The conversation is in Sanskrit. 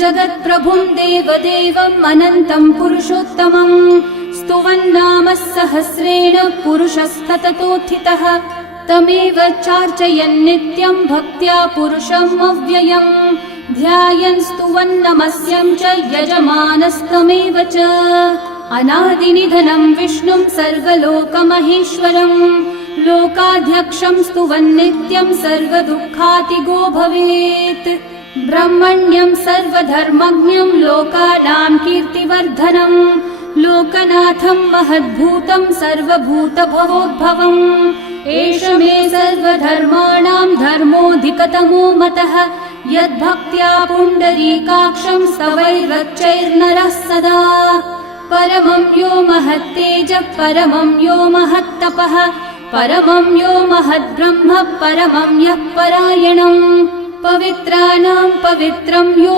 जगत्प्रभुं देवदेवम् अनन्तं पुरुषोत्तमं स्तुवन्नाम सहस्रेण पुरुषस्तततोत्थितः तमेव चार्चयन् नित्यं भक्त्या पुरुषम् अव्ययम् ध्यायन् स्तुवन्नमस्यं च यजमानस्तमेव च अनादिनिधनं विष्णुं सर्वलोकमहेश्वरम् लोकाध्यक्षं स्तुवन्नित्यं सर्वदुःखातिगो भवेत् ब्रह्मण्यं सर्वधर्मज्ञं लोकानां कीर्तिवर्धनम् लोकनाथं महद्भूतं सर्वभूतभवोद्भवम् एष मे सर्वधर्माणां धर्मोऽधिकतमो मतः यद्भक्त्या पुण्डरीकाक्षं स्तवैरर्चैर्नरः सदा परमं यो महत्तेजः परमं यो महत्तपः परमं यो महद्ब्रह्म परमं यः परायणम् पवित्राणां पवित्रं यो